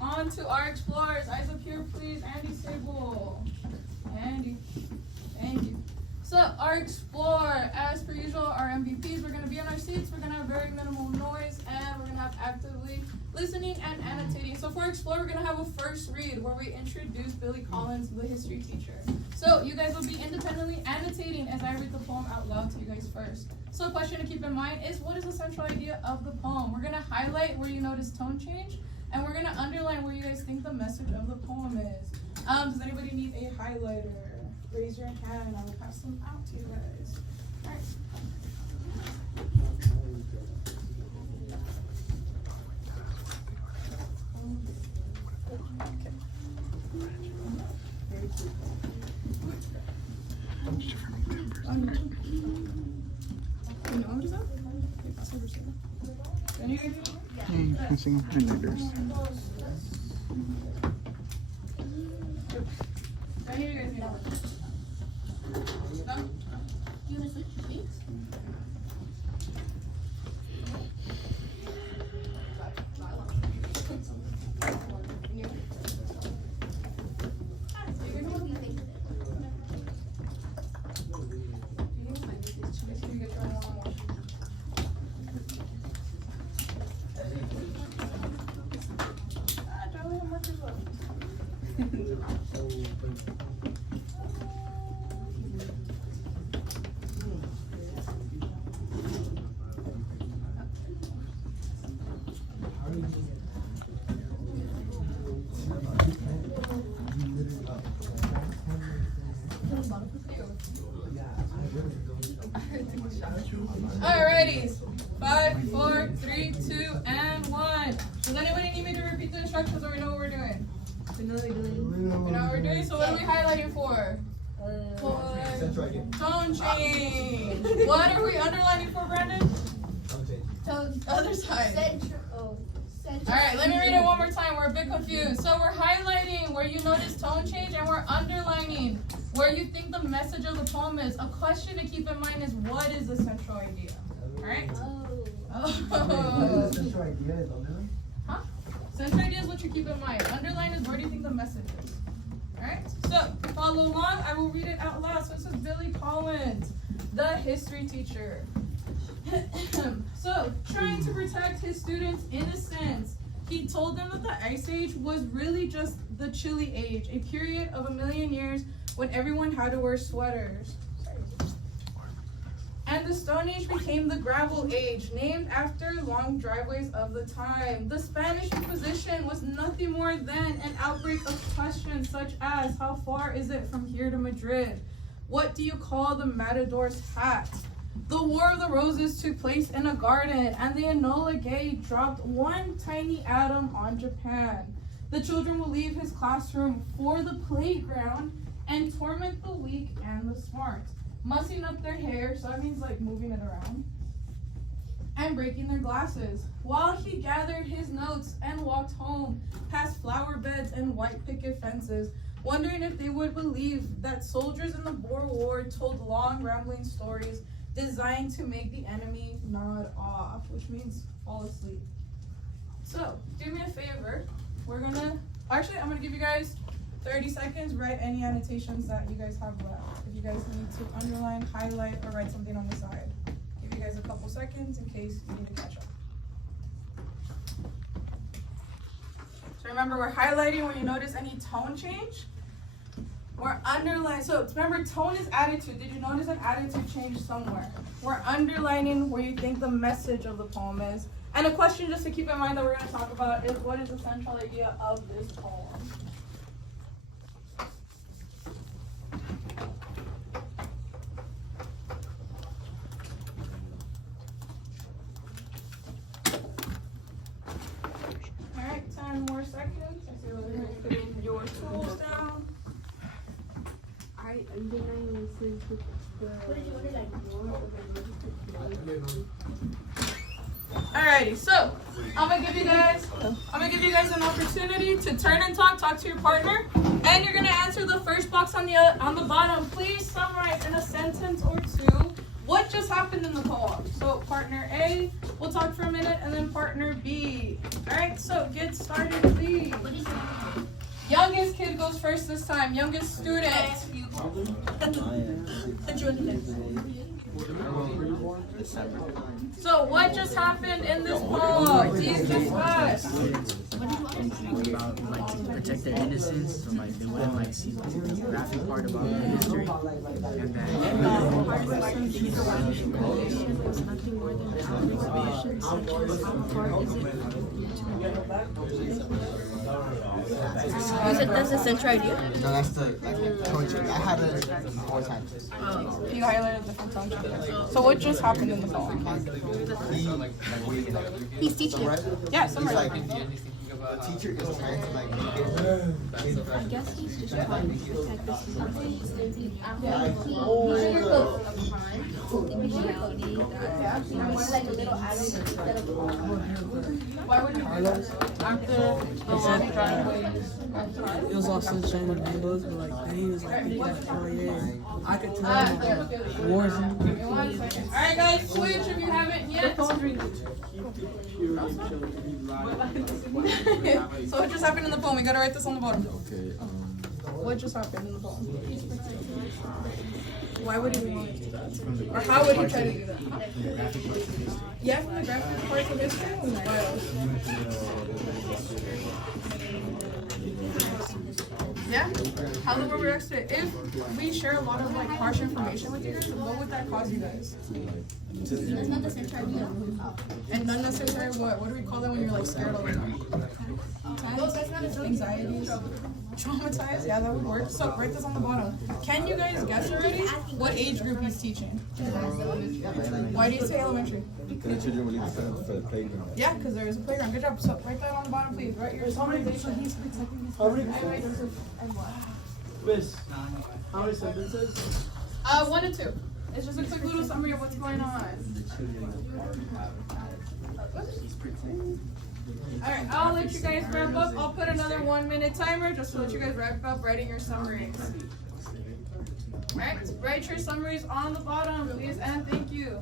on to our explorers. Eyes up here, please. Andy Sable. Andy. Thank you. So, our explorer, as per usual, our MVPs, we're going to be on our seats. We're going to have very minimal noise, and we're going to have actively listening and annotating. So, for explorer, we're going to have a first read where we introduce Billy Collins, the history teacher. So, you guys will be independently annotating as I read the poem out loud to you guys first. So, a question to keep in mind is, what is the central idea of the poem? We're going to highlight where you notice tone change, and we're going to underline where you guys think the message of the poem is. Does anybody need a highlighter? Raise your hand and I will pass them out to you guys. All right. Okay. Very cool. You know what is that? Okay, pass over to them. Can you guys do it? Yeah, you can sing highlighters. Any of you guys need it? No? You want to switch your seats? Alrighty. 5, 4, 3, 2, and 1. Does anybody need me to repeat the instructions or we know what we're doing? We know what we're doing, so what are we highlighting for? Tone change. What are we underlining for, Brandon? Other side. Alright, let me read it one more time. We're a bit confused. So we're highlighting where you notice tone change and we're underlining where you think the message of the poem is. A question to keep in mind is, what is the central idea? Alright? The central idea is underline? Huh? Central idea is what you keep in mind. Underline is where do you think the message is. Alright? So, follow along. I will read it out loud. So it says Billy Collins, the history teacher. So, trying to protect his students' innocence, he told them that the Ice Age was really just the Chilly Age, a period of 1,000,000 years when everyone had to wear sweaters. And the Stone Age became the Gravel Age, named after long driveways of the time. The Spanish Inquisition was nothing more than an outbreak of questions such as, how far is it from here to Madrid? What do you call the matador's hat? The War of the Roses took place in a garden, and the Enola Gay dropped one tiny atom on Japan. The children will leave his classroom for the playground and torment the weak and the smart, mussing up their hair, so that means like moving it around, and breaking their glasses, while he gathered his notes and walked home past flower beds and white picket fences, wondering if they would believe that soldiers in the Boer War told long rambling stories designed to make the enemy nod off, which means fall asleep. So, do me a favor. I'm gonna give you guys 30 seconds. Write any annotations that you guys have left. If you guys need to underline, highlight, or write something on the side. Give you guys a couple seconds in case you need to catch up. So remember, we're highlighting when you notice any tone change. We're underlining, so remember, tone is attitude. Did you notice an attitude change somewhere? We're underlining where you think the message of the poem is. And a question just to keep in mind that we're going to talk about is, what is the central idea of this poem? All right, 10 more seconds. I see whether you're putting your tools down. Alrighty, so I'm gonna give you guys an opportunity to turn and talk to your partner, and you're gonna answer the first box on the bottom. Please summarize in a sentence or two what just happened in the poem. So partner A will talk for a minute, and then partner B. All right, so get started, please. goes first this time. Youngest student. So what just happened in this poem? Please discuss. About like to protect their innocence, so like they wouldn't like see the graphic part about their history, and You said that's the central idea? No, that's the torture. I had it 4 times. You highlighted different times. So what just happened in the poem? He's teaching. Yeah, He's summarize. like, the teacher is trying to like make it. I guess he's just trying to protect the students. Like, Individuality. Like a little island instead of Why would you do that? After the long driveways of time? It was all sunshine and rainbows, but like then he was like, oh yeah, I could tell wars and Alright guys, switch if you haven't yet. So what just happened in the poem? We gotta write this on the bottom. Okay, What just happened in the poem? Why would he want to do that? Or how would he try to do that? Yeah, from the graphic parts of history? Yeah? How the world reacts to it. If we share a lot of like harsh information with you guys, what would that cause you guys? That's not the central idea. And not necessarily what? What do we call that when you're like scared all the time? No, that's not anxieties. Traumatized? Yeah, that would work. So write this on the bottom. Can you guys guess already what age group he's teaching? Why do you say elementary? the children will leave for the playground. Yeah, because there is a playground. Good job. So write that on the bottom, please. Write your summarization. how many sentences? 1 and 2. It's just a quick little summary of what's going on. Alright, I'll let you guys wrap up. I'll put another 1-minute timer just to let you guys wrap up writing your summaries. Alright, write your summaries on the bottom, please, and thank you.